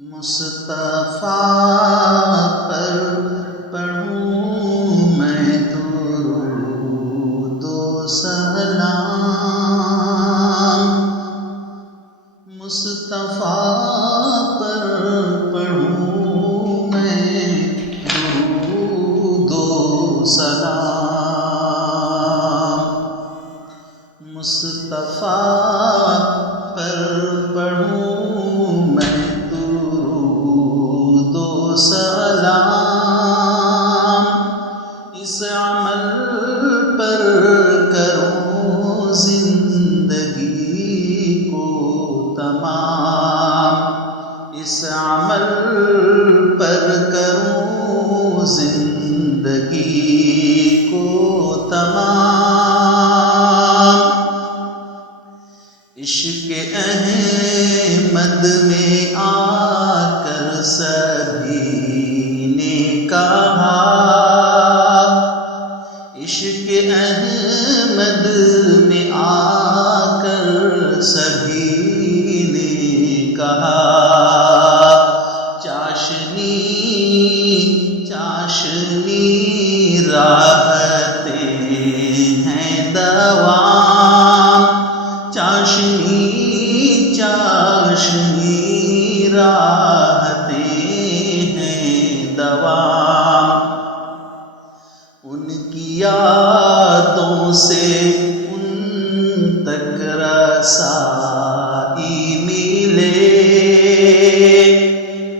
مصطفیٰ پر پڑھوں میں درود و سلام، مصطفیٰ پر پڑھوں میں درود و سلام، مصطفیٰ پر پڑھوں میں درود و سلام، اس عمل پر کروں زندگی کو تمام، اس عمل پر کروں زندگی کو تمام، عشق احمد میں آ کر سبھی نے کہا، عشق احمد میں آ کر سبھی نے کہا، چاشنی چاشنی راحتیں ہیں دوام، چاشنی چاشنی راحتیں ہیں دوام، ان کی یادوں سے ان تک رسائی ملے،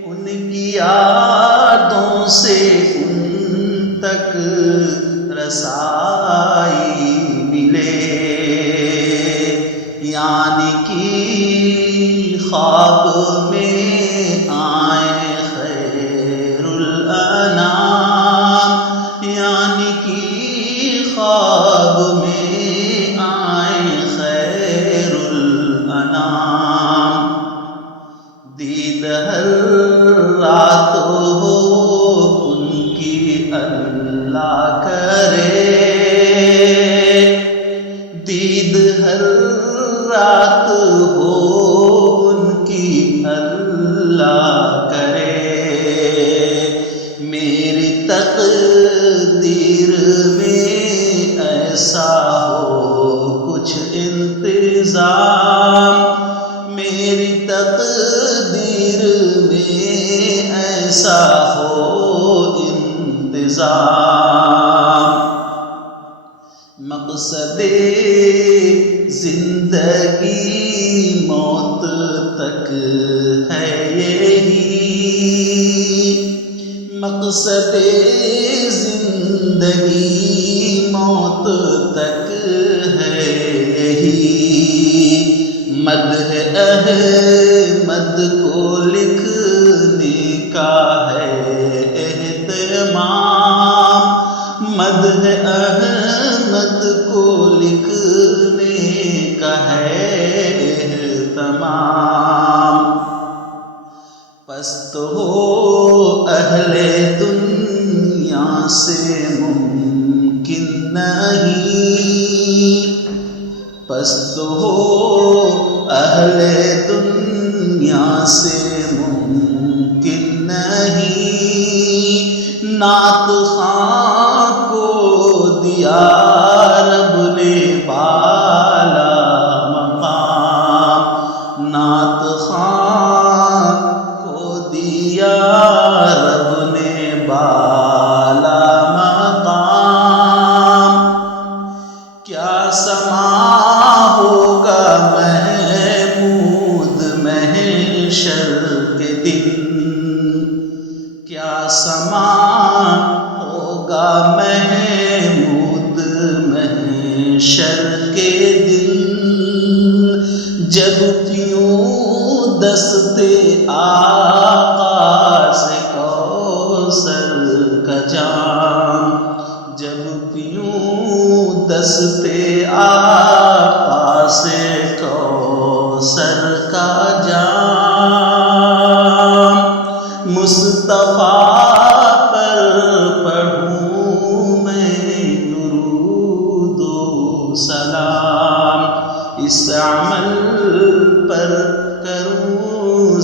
ان کی یادوں سے ان تک رسائی ملے، یعنی کہ خواب میں آئے خیر الانام، یعنی کہ خواب میں آئے خیر الانام، دید ہر رات ہو ان کی اللہ کرے، دید ہر رات ہو ان کی اللہ کرے، میری تقدیر میں ایسا ہو کچھ انتظام، میری تقدیر میں ایسا ہو انتظام، مقصد زندگی موت تک ہے یہی، مقصد زندگی موت تک ہے یہی، مدح احمد کو لکھنے کا ہے اہتمام، مدح احمد کو لکھنے کا ہے اہتمام، پست ہو اہل دنیا سے ممکن نہیں، پست ہو اہل دنیا سے ممکن نہیں، نعت خواں کو دیا رب نے بالا مقام، نعت خواں کو دیا رب نے بالا مقام، کیا سما ہوگا محمود محشر کے دن، کیا سما ہوگا محمود محشر کے دن، جب پیوں دستے آقا سے کوثر کا جام، جب پیوں دستے آقا سے کوثر کا جام، مصطفیٰ پر پڑھوں میں درود و سلام، اس عمل پر کروں